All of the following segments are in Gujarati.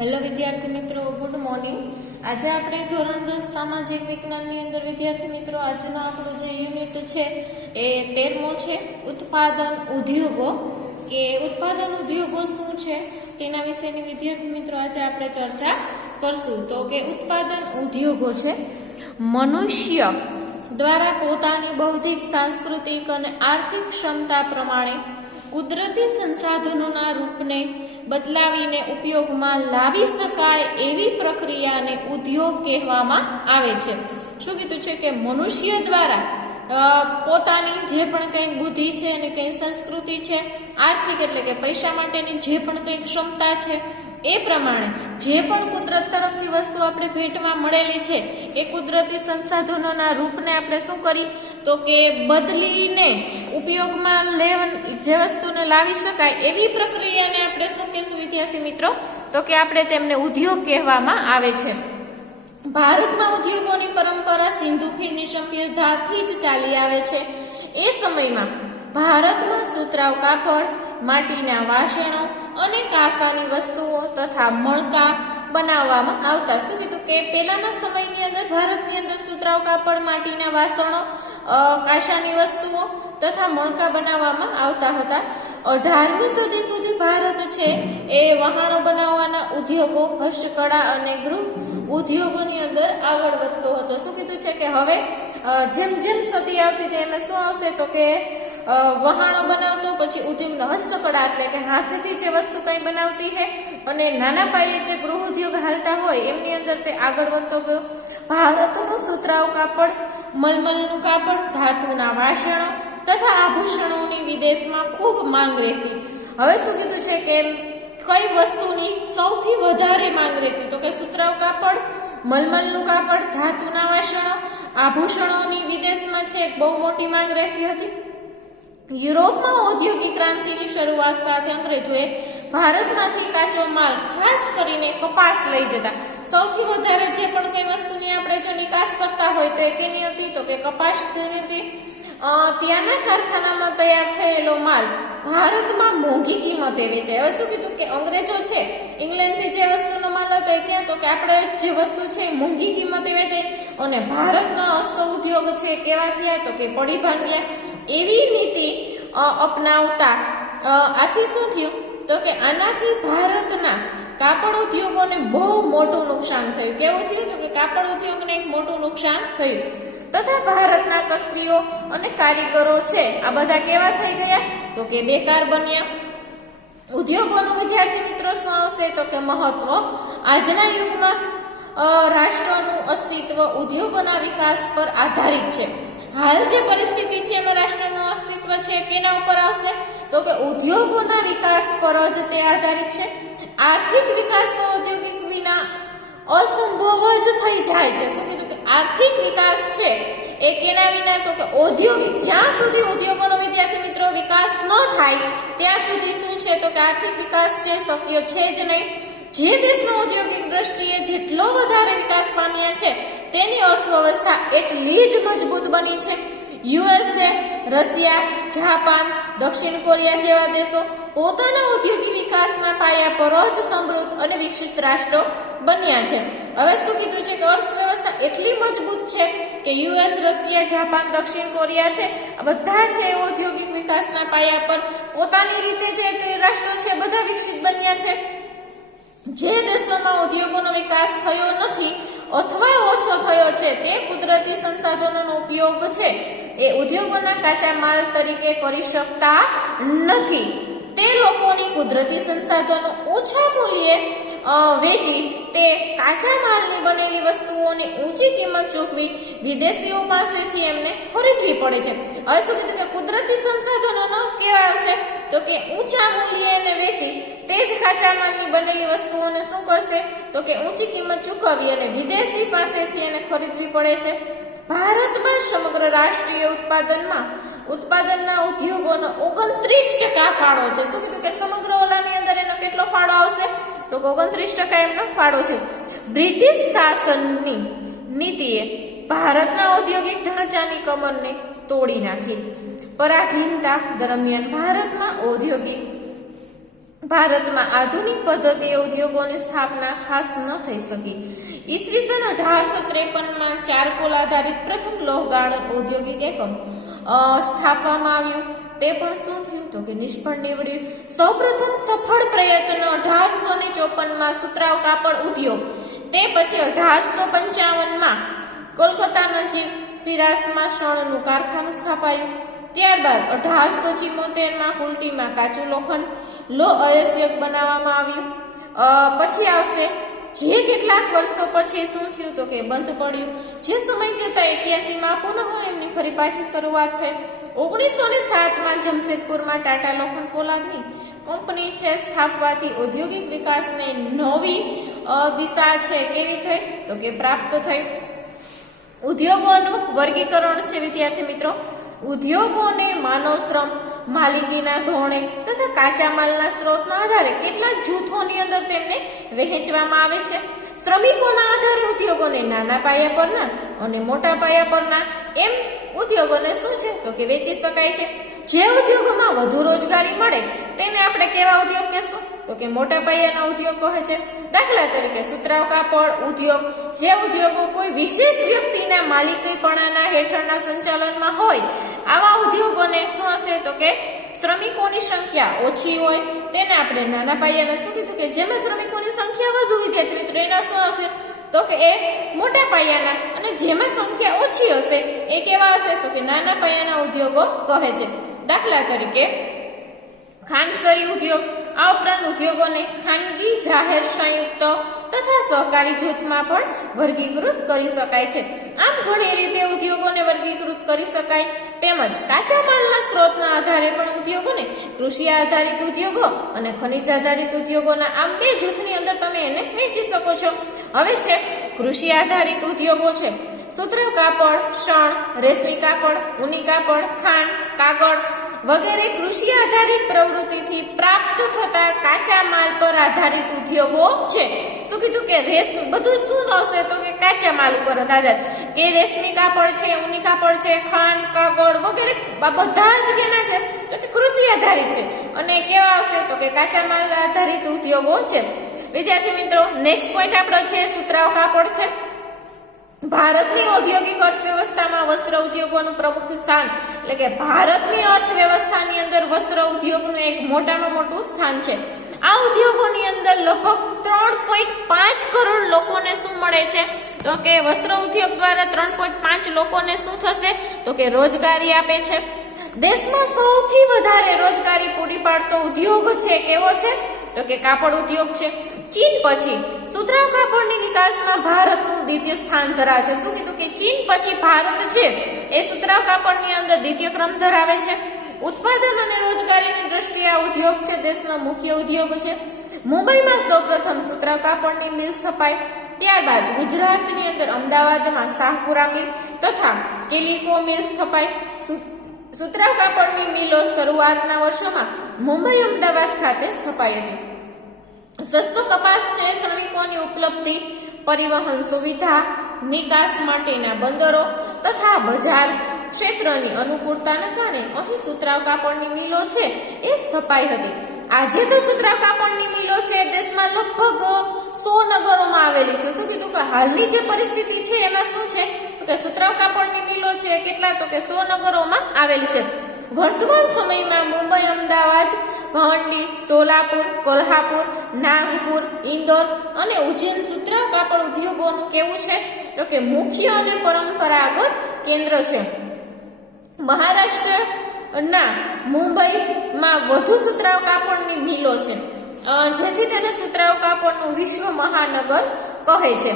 હેલો વિદ્યાર્થી મિત્રો, ગુડ મોર્નિંગ। આજે આપણે ધોરણ 10 સામાજિક વિજ્ઞાનની અંદર વિદ્યાર્થી મિત્રો આજનો આપણો જે યુનિટ છે એ 13મો છે, ઉત્પાદન ઉદ્યોગો। કે ઉત્પાદન ઉદ્યોગો શું છે તેના વિશેની વિદ્યાર્થી મિત્રો આજે આપણે ચર્ચા કરશું। તો કે ઉત્પાદન ઉદ્યોગો છે મનુષ્ય દ્વારા પોતાની બૌદ્ધિક, સાંસ્કૃતિક અને આર્થિક ક્ષમતા પ્રમાણે કુદરતી સંસાધનોના રૂપને બદલાવીને ઉપયોગમાં લાવી શકાય એવી પ્રક્રિયાને ઉદ્યોગ કહેવામાં આવે છે। શું કીધું છે કે મનુષ્ય દ્વારા પોતાની જે પણ કંઈ બુદ્ધિ છે અને કંઈ સંસ્કૃતિ છે, આર્થિક એટલે કે પૈસા માટેની જે પણ કંઈ ક્ષમતા છે એ પ્રમાણે જે પણ કુદરત તરફથી વસ્તુ આપણે ભેટમાં મળેલી છે એ કુદરતી સંસાધનોના રૂપને આપણે શું કરી તો કે બદલીને ઉપયોગમાં જે વસ્તુને લાવી શકાય એવી પ્રક્રિયાને આપણે શું કહેશું વિદ્યાર્થી મિત્રો તો કે આપણે તેમને ઉદ્યોગ કહેવામાં આવે છે। ભારતમાં ઉદ્યોગોની પરંપરા સિંધુ ખીણની સભ્યતાથી જ ચાલી આવે છે। એ સમયમાં ભારતમાં સુતરાઉ કાપડ, માટીના વાસણો અને કાંસાની વસ્તુઓ તથા મણકા બનાવવામાં આવતા। શું કીધું કે પહેલાના સમયની અંદર ભારતની અંદર સુતરાઉ કાપડ, માટીના વાસણો, કાંસાની વસ્તુઓ તથા મણકા બનાવવામાં આવતા હતા। 18મી સદી સુધી ભારત છે એ વહાણો બનાવવાના ઉદ્યોગો, હસ્તકળા અને ગૃહ ઉદ્યોગોની અંદર આગળ વધતો હતો। શું કીધું છે કે હવે જેમ જેમ સદી આવતી જાય એમાં શું આવશે તો કે વહાણો બનાવતો, પછી ઉદ્યોગનો હસ્તકળા એટલે કે હાથથી જે વસ્તુ કંઈ બનાવતી છે અને નાના પાયે જે ગૃહ ઉદ્યોગ હાલતા હોય એમની અંદર તે આગળ વધતો ગયો। ભારતનું સુતરાઉ કાપડ, મલમલનું કાપડ, ધાતુના વાસણો તથા આભૂષણોની વિદેશમાં ખૂબ માંગ રહેતી। હવે શું કીધું છે કે કઈ વસ્તુની સૌથી વધારે માંગ રહેતી તો કે સુતરાઉ કાપડ, મલમલનું કાપડ, ધાતુના વાસણો, આભૂષણોની વિદેશમાં છે બહુ મોટી માંગ રહેતી હતી। યુરોપમાં ઔદ્યોગિક ક્રાંતિની શરૂઆત સાથે અંગ્રેજોએ ભારતમાંથી કાચો માલ ખાસ કરીને કપાસ લઈ જતા। સૌથી વધારે જે પણ કઈ વસ્તુની આપણે જો નિકાસ કરતા હોય તો એ કેની હતી તો કે કપાસની હતી। ત્યાંના કારખાનામાં તૈયાર થયેલો માલ ભારતમાં મોંઘી કિંમતે વેચાય। હવે શું કીધું કે અંગ્રેજો છે ઇંગ્લેન્ડથી જે વસ્તુનો માલ હતો એ ક્યાં તો કે આપણે જે વસ્તુ છે એ મોંઘી કિંમતે વેચાય અને ભારતના હસ્ત ઉદ્યોગ છે કેવા થયા તો કે પડી ભાંગ્યા। એવી નીતિ અપનાવતા આથી શું થયું તો કે આનાથી ભારતના કાપડ ઉદ્યોગોને બહુ મોટું નુકસાન થયું। કેવું થયું તો કે કાપડ ઉદ્યોગને એક મોટું નુકસાન થયું તથા ભારતના કસબીઓ અને કારીગરો છે આ બધા કેવા થઈ ગયા તો કે બેકાર બન્યા। ઉદ્યોગોનું વિદ્યાર્થી મિત્રો શું આવશે તો કે મહત્વ આજના યુગમાં રાષ્ટ્રોનું અસ્તિત્વ ઉદ્યોગોના વિકાસ પર આધારિત છે। હાલ જે પરિસ્થિતિ છે એમાં રાષ્ટ્રનું અસ્તિત્વ છે કેના ઉપર આવશે તો કે ઉદ્યોગોના વિકાસ પર જ તે આધારિત છે। આર્થિક વિકાસ તો ઔદ્યોગિક વિના અસંભવ જ થઈ જાય છે। શું કીધું કે આર્થિક વિકાસ છે એ કેના વિના તો કે ઔદ્યોગિક, જ્યાં સુધી ઉદ્યોગોનો વિદ્યાર્થી મિત્રો વિકાસ ન થાય ત્યાં સુધી શું છે તો કે આર્થિક વિકાસ છે શક્ય છે જ નહીં। જે દેશનો ઔદ્યોગિક દ્રષ્ટિએ જેટલો વધારે વિકાસ પામ્યા છે તેની અર્થવ્યવસ્થા એટલી જ મજબૂત બની છે। યુએસએ, રશિયા, જાપાન, દક્ષિણ કોરિયા જેવા દેશો પોતાના ઔદ્યોગિક વિકાસના પાયા પર જ સમૃદ્ધ અને વિકસિત રાષ્ટ્રો બન્યા છે। હવે શું કીધું છે કે અર્થવ્યવસ્થા એટલી મજબૂત છે કે યુએસ, રશિયા, જાપાન, દક્ષિણ કોરિયા છે આ બધા છે ઔદ્યોગિક વિકાસના પાયા પર પોતાની રીતે જે તે રાષ્ટ્રો છે બધા વિકસિત બન્યા છે। જે દેશોમાં ઉદ્યોગોનો વિકાસ થયો નથી અથવા ઓછો થયો છે તે કુદરતી સંસાધનોનો ઉપયોગ છે એ ઉદ્યોગોના કાચા માલ તરીકે કરી શકતા નથી। તે લોકોની કુદરતી સંસાધનો ઓછા મૂલ્યે વેચી તે કાચા માલની બનેલી વસ્તુઓની ઊંચી કિંમત ચૂકવી વિદેશીઓ પાસેથી એમને ખરીદવી પડે છે। હવે શું કીધું કે કુદરતી સંસાધનોનો કેવા આવશે તો કે ઊંચા મૂલ્યે એને વેચી તે જ કાચા માલની બનેલી વસ્તુઓને શું કરશે તો કે ઊંચી કિંમત ચૂકવી અને વિદેશી પાસેથી એને ખરીદવી પડે છે। ભારતમાં સમગ્ર રાષ્ટ્રીય ઉત્પાદનના ઉદ્યોગોનો 29% ફાળો છે। શું કીધું કે સમગ્ર ઓલાની અંદર એનો કેટલો ફાળો આવશે તો 29% એમનો ફાળો છે। બ્રિટિશ શાસનની નીતિએ ભારતના ઔદ્યોગિક ઢાંચાની કમરને તોડી નાખી। પરાધીનતા દરમિયાન ભારતમાં ઔદ્યોગિક ભારતમાં આધુનિક પદ્ધતિએ ઉદ્યોગોની સ્થાપના ખાસ ન થઈ શકી. ઈસવીસન 1853માં ચારકોલ આધારિત પ્રથમ લોહગાળણ ઔદ્યોગિક એકમ સ્થાપવામાં આવ્યું. તે પણ શું થયું તો કે નિષ્ફળ નીવડ્યું. સૌપ્રથમ સફળ પ્રયત્ન 1854માં સુતરાઉ કાપડ ઉદ્યોગ, તે પછી 1855માં કોલકાતા નજીક સિરાસમાં શણનું કારખાનું સ્થાપાયું. ત્યારબાદ 1874માં કુલટીમાં કાચું લોખંડ લોહ અયસ્ક બનાવવામાં આવ્યું. પછી આવશે જે કેટલાક વર્ષો પછી શું થયું તો કે બંધ પડ્યું. જે સમય જતા 81માં પુનઃ એમની ફરી પાછી શરૂઆત થઈ. 1907માં જમશેદપુરમાં ટાટા લોખંડ પોલાદની કંપની છે સ્થાપવાથી ઔદ્યોગિક વિકાસને નવી દિશા છે કેવી થઈ તો કે પ્રાપ્ત થઈ. ઉદ્યોગોનું વર્ગીકરણ છે વિદ્યાર્થી મિત્રો. ઉદ્યોગોને માનવ શ્રમ, માલિકીના ધોરણે તથા કાચા માલના સ્ત્રોતના આધારે કેટલાક જૂથોની અંદર તેમને વહેંચવામાં આવે છે. શ્રમિકોના આધારે ઉદ્યોગોને નાના પાયા પરના અને મોટા પાયા પરના એમ ઉદ્યોગોને શું છે તો કે વેચી શકાય છે. જે ઉદ્યોગોમાં વધુ રોજગારી મળે તેને આપણે કેવા ઉદ્યોગ કહેશું તો કે મોટા પાયાના ઉદ્યોગ કહે છે. દાખલા તરીકે સુતરાઉ કાપડ ઉદ્યોગ, જે ઉદ્યોગો કોઈ વિશેષ વ્યક્તિના માલિકીપણાના હેઠળના સંચાલનમાં હોય, આવા ઉદ્યોગોને શું હશે તો કે શ્રમિકોની સંખ્યા ઓછી હોય તેને આપણે નાના પાયાના શું કીધું કે જેમાં શ્રમિકોની સંખ્યા વધુ વિદ્યાર્થી મિત્રો એના શું હશે તો કે એ મોટા પાયાના, અને જેમાં સંખ્યા ઓછી હશે એ કેવા હશે તો કે નાના પાયાના ઉદ્યોગો કહે છે. દાખલા તરીકે ખાંડસરી ઉદ્યોગ. આ ઉપરાંત ઉદ્યોગોને ખાનગી, જાહેર, સંયુક્ત તથા સહકારી જૂથમાં પણ વર્ગીકૃત કરી શકાય છે. આમ ઘણી રીતે ઉદ્યોગોને વર્ગીકૃત કરી શકાય. તેમજ કાચા માલના સ્ત્રોતના આધારે પણ ઉદ્યોગોને કૃષિ આધારિત ઉદ્યોગો અને ખનિજ આધારિત ઉદ્યોગોના આમ બે જૂથની અંદર તમે એને વહેંચી શકો છો. હવે છે કૃષિ આધારિત ઉદ્યોગો છે સુતરાઉ કાપડ, શણ, રેશમી કાપડ, ઊની કાપડ, ખાંડ, કાગળ વગેરે કૃષિ આધારિત પ્રવૃત્તિથી પ્રાપ્ત થતા કાચા માલ પર આધારિત ઉદ્યોગો છે. શું કીધું કે બધું શું આવશે તો કે કાચા માલ ઉપર આધારિત, કે રેશમી કાપડ છે, ઊની કાપડ છે, ખાંડ, કાગળ વગેરે બધા જ કેના છે તો કે કૃષિ આધારિત છે. અને કેવા આવશે તો કે કાચા માલ આધારિત ઉદ્યોગો છે. વિદ્યાર્થી મિત્રો, નેક્સ્ટ પોઈન્ટ આપણો છે સુતરાઉ કાપડ છે. ભારતની ઔદ્યોગિક અર્થવ્યવસ્થામાં વસ્ત્ર ઉદ્યોગોનું પ્રમુખ સ્થાન, એટલે કે ભારતની અર્થવ્યવસ્થાની અંદર વસ્ત્ર ઉદ્યોગનું એક મોટામાં મોટું સ્થાન છે. આ ઉદ્યોગોની અંદર લગભગ 3.5 કરોડ લોકોને શું મળે છે તો કે વસ્ત્ર ઉદ્યોગ દ્વારા 3.5 લોકોને શું થશે તો કે રોજગારી આપે છે. દેશમાં સૌથી વધારે રોજગારી પૂરી પાડતો ઉદ્યોગ છે કેવો છે તો કે કાપડ ઉદ્યોગ છે. ચીન પછી સુતરાઉ કાપડની વિકાસમાં ભારતનું દ્વિતીય સ્થાન ધરાવે છે. શું કીધું કે ચીન પછી ભારત છે એ સુતરાઉ કાપડની અંદર દ્વિતીય ક્રમ ધરાવે છે. ઉત્પાદન અને રોજગારીની દ્રષ્ટિએ આ ઉદ્યોગ છે દેશનો મુખ્ય ઉદ્યોગ છે. મુંબઈમાં સૌપ્રથમ સુતરાઉ કાપડની મિલ સ્થપાઈ. ત્યારબાદ ગુજરાતની અંદર અમદાવાદમાં શાહપુરા મિલ તથા કેલિકો મિલ સ્થપાઈ. સુતરાઉ કાપડની મિલો શરૂઆતના વર્ષોમાં મુંબઈ, અમદાવાદ ખાતે સ્થપાઈ હતી. સસ્તો કપાસ છે, શ્રમિકોની ઉપલબ્ધિ, પરિવહન સુવિધા, નિકાસ માટેના બંદરો તથા બજાર ક્ષેત્રની અનુકૂળતાને કારણે અહીં સુતરાઉ કાપડની મિલો છે એ સ્થપાઈ હતી. આજે તો સુતરાઉ કાપડની મિલો છે દેશમાં લગભગ 100 નગરોમાં આવેલી છે. શું કીધું કે હાલની જે પરિસ્થિતિ છે એમાં શું છે તો કે સુતરાઉ કાપડની મિલો છે કેટલા તો કે 100 નગરોમાં આવેલી છે. વર્તમાન સમયમાં મુંબઈ, અમદાવાદ, ભવંડી, સોલાપુર, કોલ્હાપુર, નાગપુર, ઇન્દોર અને ઉજ્જૈન સુતરાઉ કાપડ ઉદ્યોગોનું કેવું છે તો કે મુખ્ય અને પરંપરાગત કેન્દ્ર છે. મહારાષ્ટ્રના મુંબઈમાં વધુ સુતરાઉ કાપડની મિલો છે, જેથી તેને સુતરાઉ કાપડનું વિશ્વ મહાનગર કહે છે.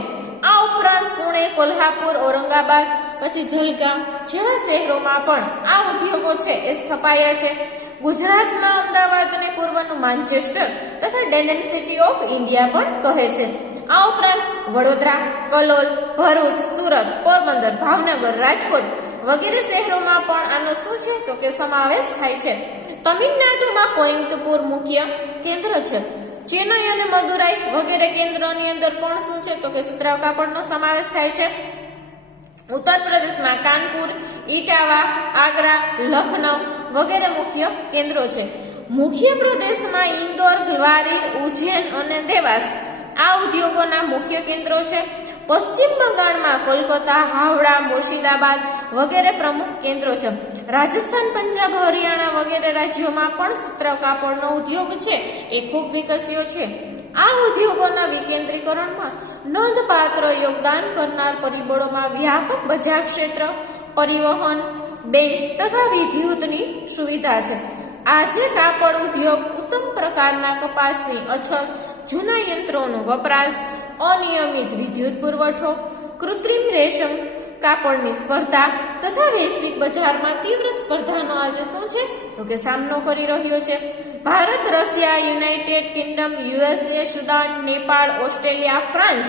આ ઉપરાંત પુણે, કોલ્હાપુર, ઔરંગાબાદ પછી જલગામ જેવા શહેરોમાં પણ આ ઉદ્યોગો છે એ સ્થપાયા છે. ગુજરાતમાં અમદાવાદને પૂર્વનું માન્ચેસ્ટર તથા ડેનન સિટી ઓફ ઇન્ડિયા પણ કહે છે. આ ઉપરાંત વડોદરા, કલોલ, ભરૂચ, સુરત, પોરબંદર, ભાવનગર, રાજકોટ વગેરે શહેરોમાં પણ આનો શું છે તો કે સમાવેશ થાય છે. તમિલનાડુમાં કોઈમ્બતુર મુખ્ય કેન્દ્ર છે. ચેન્નઈ અને મદુરાઈ વગેરે કેન્દ્રોની અંદર પણ શું છે તો કે સુતરાઉ કાપડનો સમાવેશ થાય છે. ઉત્તર પ્રદેશમાં કાનપુર, ઇટાવા, આગ્રા, લખનઉ વગેરે મુખ્ય કેન્દ્રો છે. મુખ્ય પ્રદેશમાં ઇન્દોર, ગ્વાલિયર, ઉજ્જૈન અને દેવાસ આ ઉદ્યોગોના મુખ્ય કેન્દ્રો છે. પશ્ચિમ બંગાળમાં કોલકાતા, હાવડા, મુર્શિદાબાદ વગેરે પ્રમુખ કેન્દ્રો છે. રાજસ્થાન, પંજાબ, હરિયાણા વગેરે રાજ્યોમાં પણ સૂત્ર કાપડનો ઉદ્યોગ છે એ ખૂબ વિકસ્યો છે. આ ઉદ્યોગોના વિકેન્દ્રીકરણમાં નોંધપાત્ર યોગદાન કરનાર પરિબળોમાં વ્યાપક બજાર ક્ષેત્ર, પરિવહન, બેંક તથા વિદ્યુતની સુવિધા છે. આજે કાપડ ઉદ્યોગ ઉત્તમ પ્રકારના કપાસની અછત, જૂના યંત્રોનો વપરાશ, અનિયમિત વિદ્યુત પુરવઠો, કૃત્રિમ રેશમ કાપડની સ્પર્ધા તથા વૈશ્વિક બજારમાં તીવ્ર સ્પર્ધાનો આજે શું છે તો કે સામનો કરી રહ્યો છે. Bharat, Russia, United Kingdom, USA, Sudan, Nepal, Australia, France,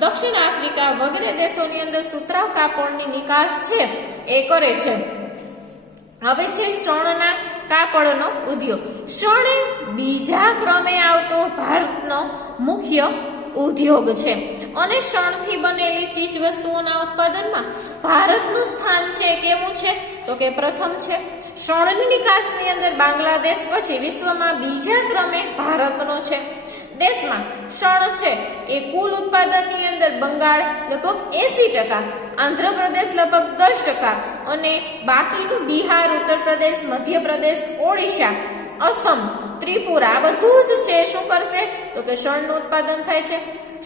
દક્ષિણ આફ્રિકા વગેરે દેશોની અંદર સુતરાઉ કાપડની નિકાસ છે એ કરે છે. હવે છે શણના કાપડનો ઉદ્યોગ. શણ એ બીજા ક્રમે આવતો ભારતનો મુખ્ય ઉદ્યોગ છે અને શણથી બનેલી ચીજ વસ્તુઓના ઉત્પાદનમાં ભારતનું સ્થાન છે કેવું છે તો કે પ્રથમ છે. શણની નિકાસની અંદર બાંગ્લાદેશ પછી વિશ્વમાં બીજા ક્રમે ભારતનો છે. દેશમાં શણ છે એ કુલ ઉત્પાદનની અંદર બંગાળ લગભગ 80%, આંધ્રપ્રદેશ લગભગ 10% અને બાકીનું બિહાર, ઉત્તર પ્રદેશ, મધ્યપ્રદેશ, ઓડિશા, અસમ, ત્રિપુરા બધું જ છે શું કરશે તો કે શણનું ઉત્પાદન થાય છે.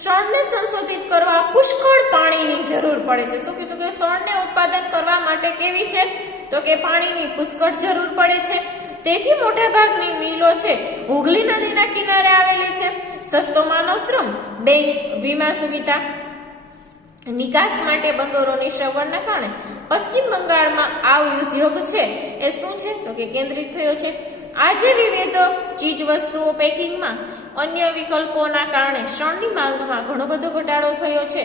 શણને સંશોધિત કરવા પુષ્કળ પાણીની જરૂર પડે છે. શું કીધું કે શણને ઉત્પાદન કરવા માટે કેવી છે તો કે પાણીની પુષ્કળ જરૂર પડે છે. તેથી મોટા ભાગની મિલો છે હુગલી નદીના કિનારે આવેલી છે. સસ્તો માનવ શ્રમ, બેંક, વીમા સુવિધા, નિકાસ માટે બંદરોની સગવડના કારણે પશ્ચિમ બંગાળમાં આ ઉદ્યોગ છે એ શું છે તો કે કેન્દ્રિત થયો છે. આજે વિવિધ ચીજ વસ્તુઓ પેકિંગમાં અન્ય વિકલ્પોના કારણે શણની માંગમાં ઘણો બધો ઘટાડો થયો છે.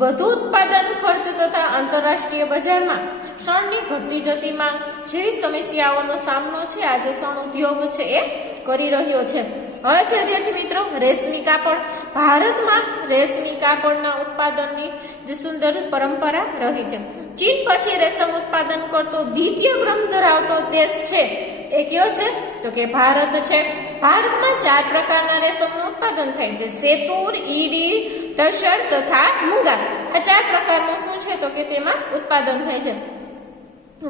વધુ ઉત્પાદન ખર્ચ તથા આંતરરાષ્ટ્રીય બજારમાં શણની ઘટતી જતી માંગ જેવી સમસ્યાઓનો સામનો છે આજે શણ ઉદ્યોગ છે એ કરી રહ્યો છે. હવે છે વિદ્યાર્થી મિત્રો રેશમી કાપડ. ભારતમાં રેશમી કાપડના ઉત્પાદનની જે સુંદર પરંપરા રહી છે. ચીન પછી રેશમ ઉત્પાદન કરતો દ્વિતીય ક્રમ ધરાવતો દેશ છે એ કયો છે તો કે ભારત છે. ભારતમાં 4 પ્રકારના રેશમનું ઉત્પાદન થાય છે: સેતુર, ઈરી, ટસર તથા મૂંગા. આ 4 પ્રકારનું શું છે તો કે તેમાં ઉત્પાદન થાય છે.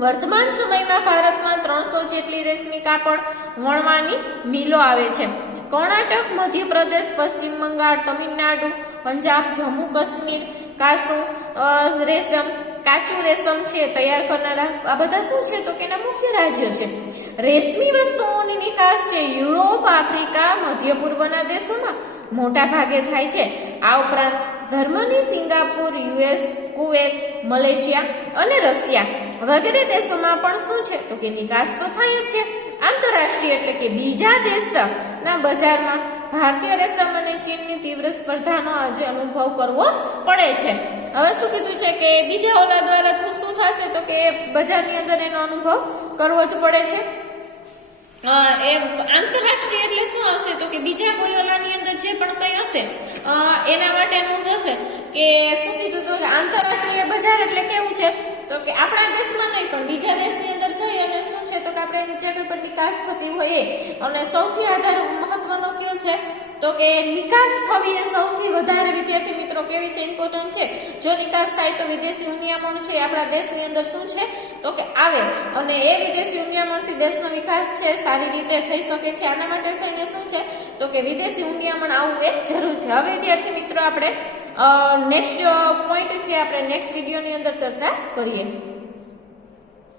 વર્તમાન સમયમાં ભારતમાં 300 જેટલી રેશમી કાપડ વણવાની મિલો આવે છે. કર્ણાટક, મધ્યપ્રદેશ, પશ્ચિમ બંગાળ, તમિલનાડુ, પંજાબ, જમ્મુ કાશ્મીર કાચું રેશમ છે તૈયાર કરનારા આ બધા શું છે તો કે એના મુખ્ય રાજ્યો છે. રેશમી વસ્તુઓની નિકાસ છે યુરોપ, આફ્રિકા, મધ્ય પૂર્વના દેશોમાં મોટા ભાગે થાય છે. આ ઉપરાંત Germany, Singapore, US, Kuwait, Malaysia અને રશિયા વગેરે દેશોમાં પણ શું છે તો કે નિકાસ તો થાય જ છે. આંતરરાષ્ટ્રીય એટલે કે બીજા દેશના બજારમાં ભારતીય રેશમ અને ચીનની તીવ્ર સ્પર્ધાનો આજે અનુભવ કરવો પડે છે. હવે શું કીધું છે કે બીજા ઓલા દ્વારા શું થશે તો કે બજારની અંદર એનો અનુભવ કરવો જ પડે છે. એ આંતરરાષ્ટ્રીય એટલે શું હશે તો કે બીજા કોઈ ઓલાની અંદર જે પણ કંઈ હશે એના માટેનું જ હશે કે શું કીધું તો આંતરરાષ્ટ્રીય બજાર એટલે કેવું છે તો કે આપણા દેશમાં નહીં પણ બીજા દેશની અંદર જઈ અને શું છે તો કે આપણે એની જે કોઈ પણ નિકાસ થતી હોય અને સૌથી આધાર મહત્વનો કયો છે તો કે નિકાસ થવી એ સૌથી વધારે વિદ્યાર્થી મિત્રો કેવી છે ઇમ્પોર્ટન્ટ છે. જો નિકાસ થાય તો વિદેશી હુંડિયામણ છે આપણા દેશની અંદર શું છે તો કે આવે અને એ વિદેશી હુંડિયામણથી દેશનો વિકાસ છે સારી રીતે થઈ શકે છે. આના માટે થઈને શું છે તો કે વિદેશી હુંડિયામણ આવવું એ જરૂર છે. હવે વિદ્યાર્થી મિત્રો આપણે નેક્સ્ટ પોઈન્ટ છે આપણે નેક્સ્ટ વિડીયોની અંદર ચર્ચા કરીએ.